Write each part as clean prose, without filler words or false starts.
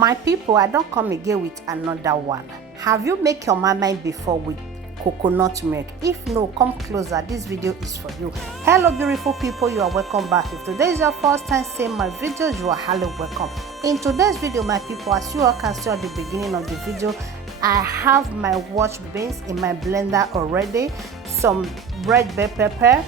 My people, I don't come again with another one. Have you make your mind before with coconut milk? If no, come closer, this video is for you. Hello beautiful people, you are welcome back. If today is your first time seeing my videos, you are highly welcome. In today's video, my people, as you all can see at the beginning of the video, I have my washed beans in my blender already, some red bell pepper,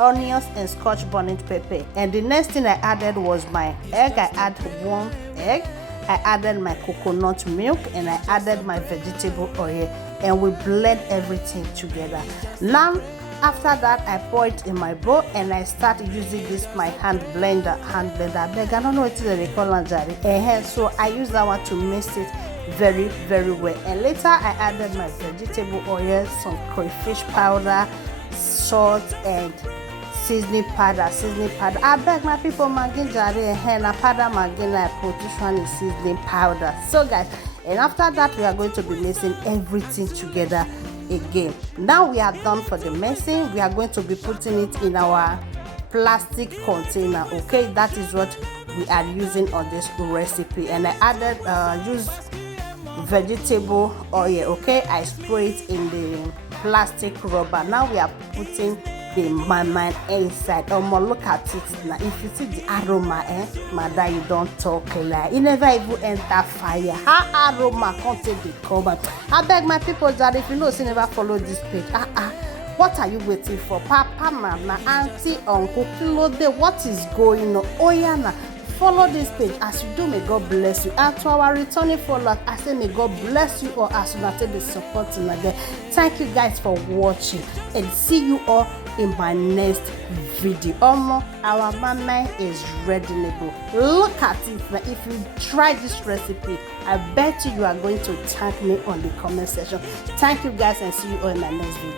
onions and scotch bonnet pepper, and the next thing I added was my egg. I add one egg, I added my coconut milk, and I added my vegetable oil, and we blend everything together. Now after that, I pour it in my bowl and I start using this my hand blender. I don't know what they call it, so I use that one to mix it very well. And later I added my vegetable oil, some crayfish powder, salt, and seasoning powder. I beg my people, magin jare and a powder magin I put this one is seasoning powder. So guys, and after that we are going to be mixing everything together again. Now we are done for the mixing. We are going to be putting it in our plastic container. Okay, that is what we are using on this recipe. And I added use vegetable oil. Okay, I spray it in the plastic rubber. Now we are putting the mama inside. Look at it now. If you see the aroma, madam, you don't talk like it never even enter fire. How aroma can't take the cover. I beg my people that if you know you never follow this page, what are you waiting for? Papa, mama, auntie, uncle, what is going on? Oh yeah, now follow this page. As you do, may God bless you. And to our returning followers, I say may God bless you all as you take the support again. Thank you guys for watching, and see you all in my next video. Our mama is ready. Look at it now. If you try this recipe, I bet you are going to thank me on the comment section. Thank you guys, and see you all in my next video.